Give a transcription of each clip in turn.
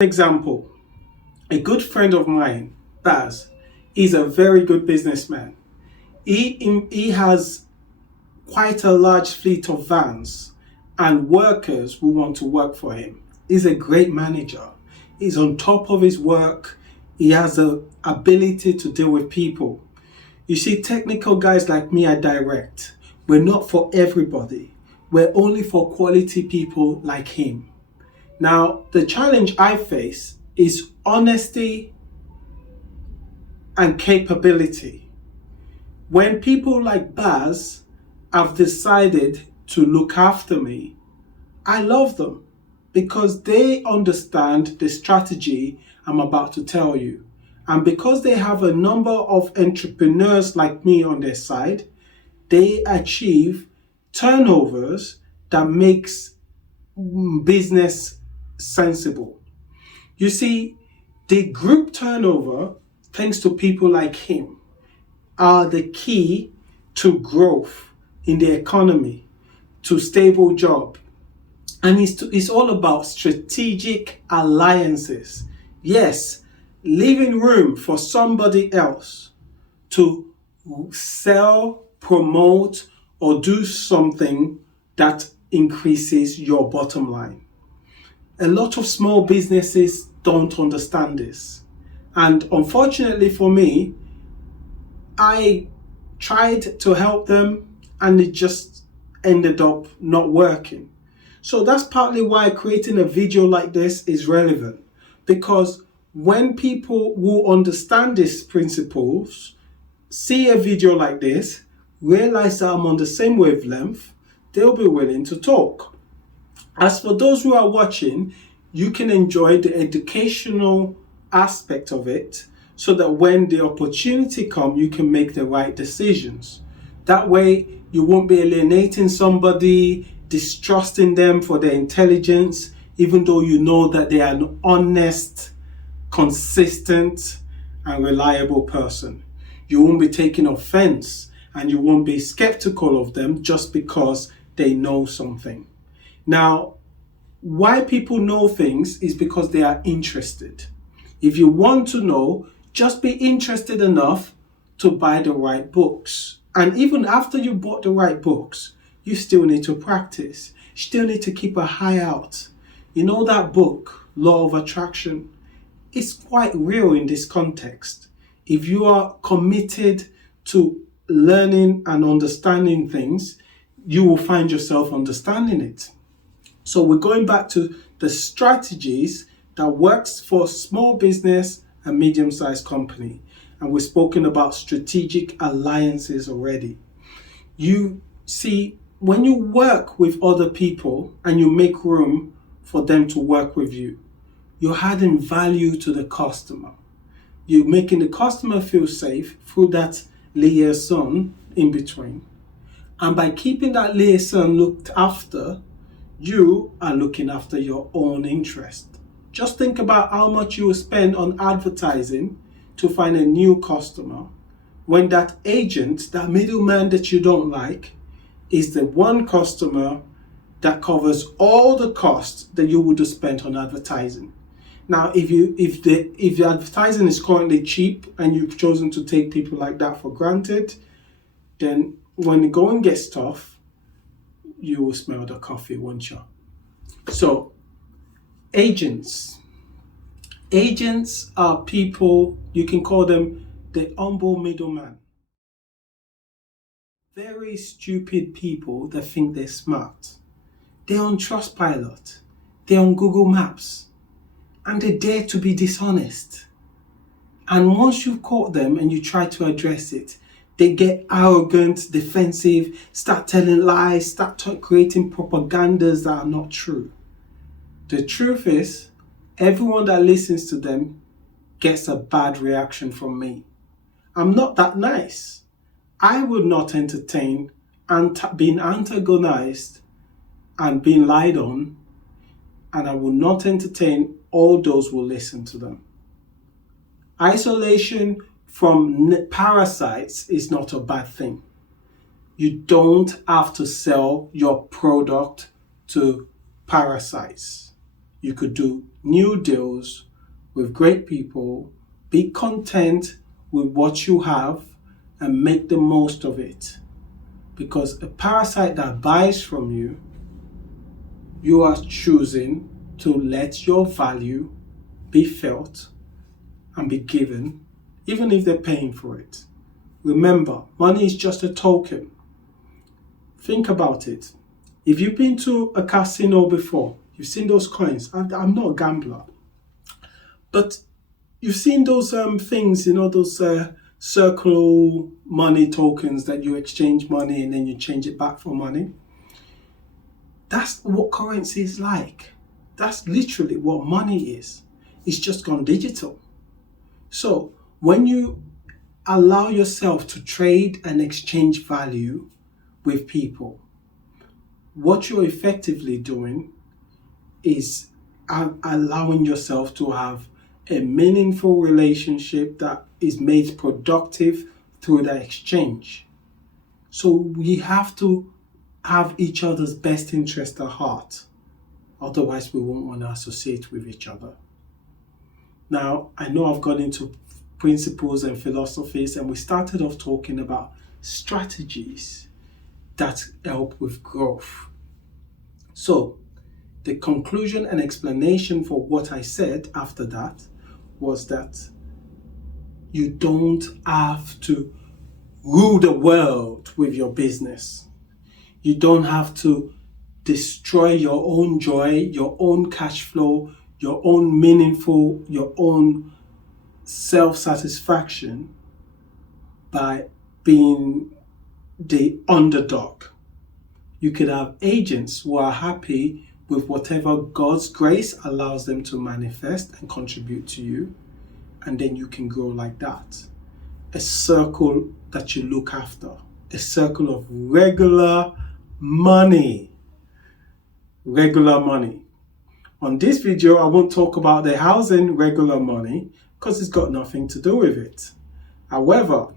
Example, a good friend of mine, Baz, is a very good businessman. He has quite a large fleet of vans and workers who want to work for him. He's a great manager. He's on top of his work. He has the ability to deal with people. You see, technical guys like me are direct. We're not for everybody. We're only for quality people like him. Now, the challenge I face is honesty and capability. When people like Baz have decided to look after me, I love them because they understand the strategy I'm about to tell you. And because they have a number of entrepreneurs like me on their side, they achieve turnovers that makes business sensible. You see, the group turnover, thanks to people like him, are the key to growth in the economy, to stable job. And it's all about strategic alliances. Yes, leaving room for somebody else to sell, promote, or do something that increases your bottom line. A lot of small businesses don't understand this. And unfortunately for me, I tried to help them and it just ended up not working. So that's partly why creating a video like this is relevant, because when people who understand these principles see a video like this, realize that I'm on the same wavelength, they'll be willing to talk. As for those who are watching, you can enjoy the educational aspect of it so that when the opportunity comes, you can make the right decisions. That way, you won't be alienating somebody, distrusting them for their intelligence, even though you know that they are an honest, consistent, and reliable person. You won't be taking offense and you won't be skeptical of them just because they know something. Now, why people know things is because they are interested. If you want to know, just be interested enough to buy the right books. And even after you bought the right books, you still need to practice. You still need to keep an eye out. You know that book, Law of Attraction? It's quite real in this context. If you are committed to learning and understanding things, you will find yourself understanding it. So we're going back to the strategies that works for small business and medium-sized company. And we've spoken about strategic alliances already. You see, when you work with other people and you make room for them to work with you, you're adding value to the customer. You're making the customer feel safe through that liaison in between. And by keeping that liaison looked after, you are looking after your own interest. Just think about how much you will spend on advertising to find a new customer when that agent, that middleman that you don't like, is the one customer that covers all the costs that you would have spent on advertising. Now, if the advertising is currently cheap and you've chosen to take people like that for granted, then when the going gets tough, you will smell the coffee, won't you? So, agents. Agents are people, you can call them the humble middleman. Very stupid people that think they're smart. They're on Trustpilot. They're on Google Maps. And they dare to be dishonest. And once you've caught them and you try to address it, they get arrogant, defensive, start telling lies, start creating propagandas that are not true. The truth is, everyone that listens to them gets a bad reaction from me. I'm not that nice. I would not entertain being antagonized and being lied on, and I will not entertain all those who listen to them. Isolation from parasites is not a bad thing. You don't have to sell your product to parasites. You could do new deals with great people, be content with what you have, and make the most of it. Because a parasite that buys from you, you are choosing to let your value be felt and be given, even if they're paying for it. Remember, money is just a token. Think about it. If you've been to a casino before, you've seen those coins. I'm not a gambler, but you've seen those things, those circle money tokens that you exchange money and then you change it back for money. That's what currency is like. That's literally what money is. It's just gone digital. So when you allow yourself to trade and exchange value with people, what you're effectively doing is allowing yourself to have a meaningful relationship that is made productive through the exchange. So we have to have each other's best interest at heart. Otherwise, we won't want to associate with each other. Now, I know I've gone into principles and philosophies, and we started off talking about strategies that help with growth. So, the conclusion and explanation for what I said after that was that you don't have to rule the world with your business. You don't have to destroy your own joy, your own cash flow, your own meaningful, your own self-satisfaction by being the underdog. You could have agents who are happy with whatever God's grace allows them to manifest and contribute to you, and then you can grow like that. A circle that you look after, a circle of regular money. Regular money. On this video, I won't talk about the housing regular money because it's got nothing to do with it. However,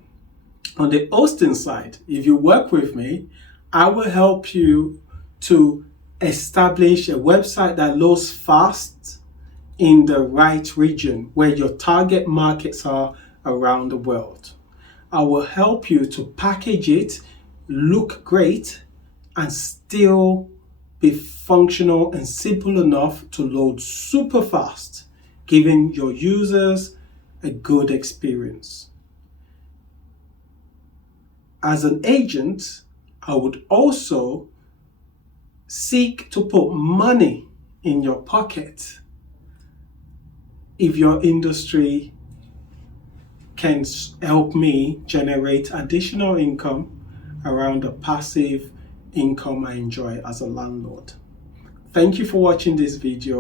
on the hosting side, if you work with me, I will help you to establish a website that loads fast in the right region where your target markets are around the world. I will help you to package it, look great, and still be functional and simple enough to load super fast, giving your users a good experience. As an agent, I would also seek to put money in your pocket if your industry can help me generate additional income around the passive income I enjoy as a landlord. Thank you for watching this video.